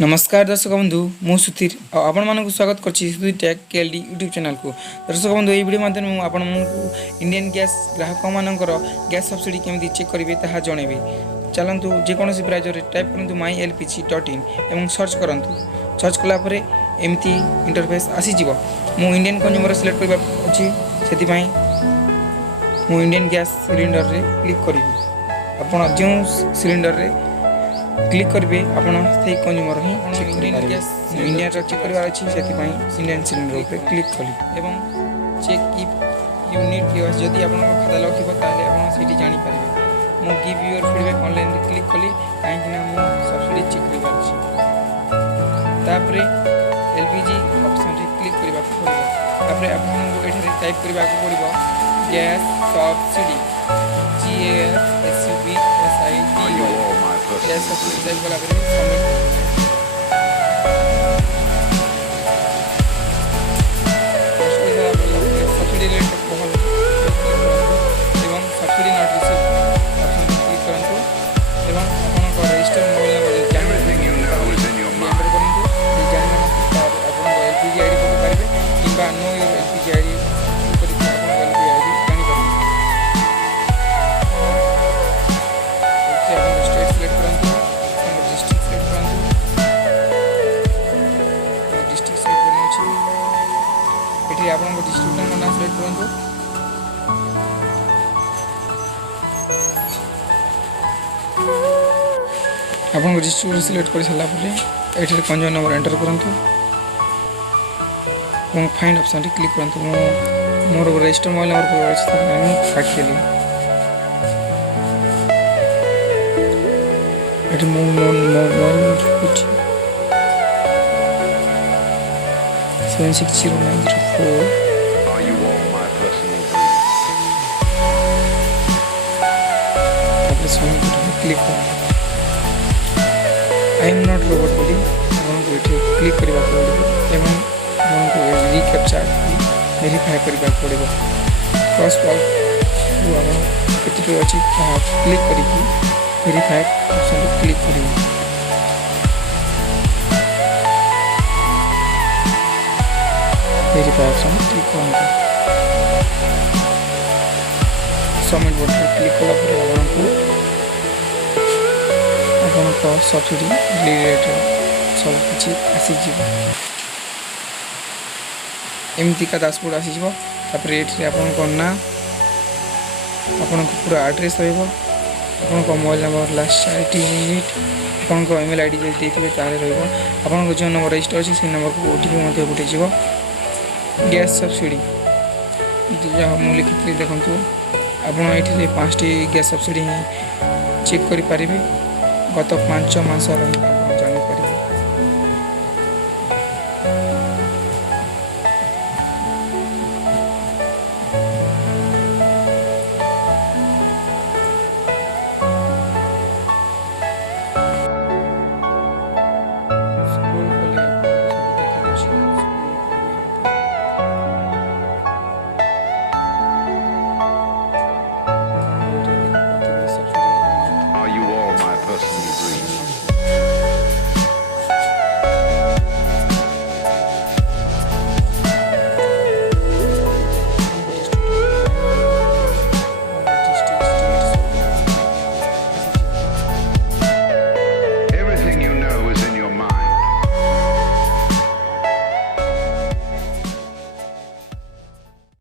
नमस्कार दर्शक बंधु मु सुधीर आपण मानक स्वागत करछि Sudhir take KLD YouTube channel को। दर्शक बंधु ये वीडियो माध्यम में आपण मानक इंडियन गैस ग्राहक मानकर गैस सब्सिडी केमती चेक करेंगे ताहा जनइबे। चलतु जेकोसी ब्राउजर टाइप करंतु mylpg.in एवं सर्च करंतु। सर्च कला परे एमती इंटरफेस आसी जीवो। मु इंडियन कंज्यूमर सिलेक्ट करबा अछि सेति पई मु इंडियन गैस सिलेंडर रे क्लिक करिवि। आपण जो सिलेंडर रे क्लिक करेंगे आपड़ से कंज्यूमर ही इंडियन गैस इंडिया चेक करार अच्छी से इंडियन सिलेंडर उपर क्लिक कली एवं चेक इफ यूनिट गैस जदि आप खाता लगे आप जापर मु give your feedback online click कली कहीं सब्सिडी चेक कर एलपीजी ऑप्शन रे क्लिक करने पड़ो। आपको टाइप करने पड़ो gas subsidy GASSUBSID gas subsidy type कला सब्सिडी रेट बहुत एवं subsidy not receive option click करंतु एवं आपन रजिस्टर मोबाइल नंबर जानवर करंतु जानवर आपन एलपीजी आईडी पके पारिबे किबा नो योर एलपीजी आईडी करि आपन एलपीजी आईडी जानि पारिबे। ओके आपन स्टेट सिलेक्ट करंतु डिस्ट्रिक्ट सिलेक्ट करंतु डिस्ट्रिक्ट सिलेक्ट करनो अछि एठी आपन डिस्ट्रिक्ट नाम सिलेक्ट करंतु। आपन डिस्ट्रिक्ट सिलेक्ट कर सारा पर एठी कंज्यूमर नंबर एंटर करंतु और फाइंड ऑप्शन रे क्लिक करंतु। मोर रजिस्टर मोबाइल नंबर पर अछि मैं काट देली एठी मोबाइल कुछ 760904 क्लिक कर आई एम नॉट रोबोट बोली आपको ये क्लिक करने पड़ो एवं आपको रिकैप्चा वेरीफाई करने पड़ो। क्रॉस वॉक केत अच्छी क्लिक करके वेरीफाई ऑप्शन क्लिक कर वेरीफाई ऑप्शन क्लिक कर सबमिट बटन क्लिक कला आपको सब्सिडी रिलेटेड सब किसी आसीज एमती का डैशबोर्ड आसीज ये आपन ना आपन पूरा एड्रेस रहा मोबाइल नंबर लास्ट 4 यूनिट आपन ईमेल आईडी जो देते आपन जो नंबर रजिस्टर अच्छी से नंबर को ओटीपी गोटे गैस सब्सिडी जहाँ मुझे लिखी देखूँ आपड़ ये 5टी गैस सब्सिडी चेक करें गत 5 मास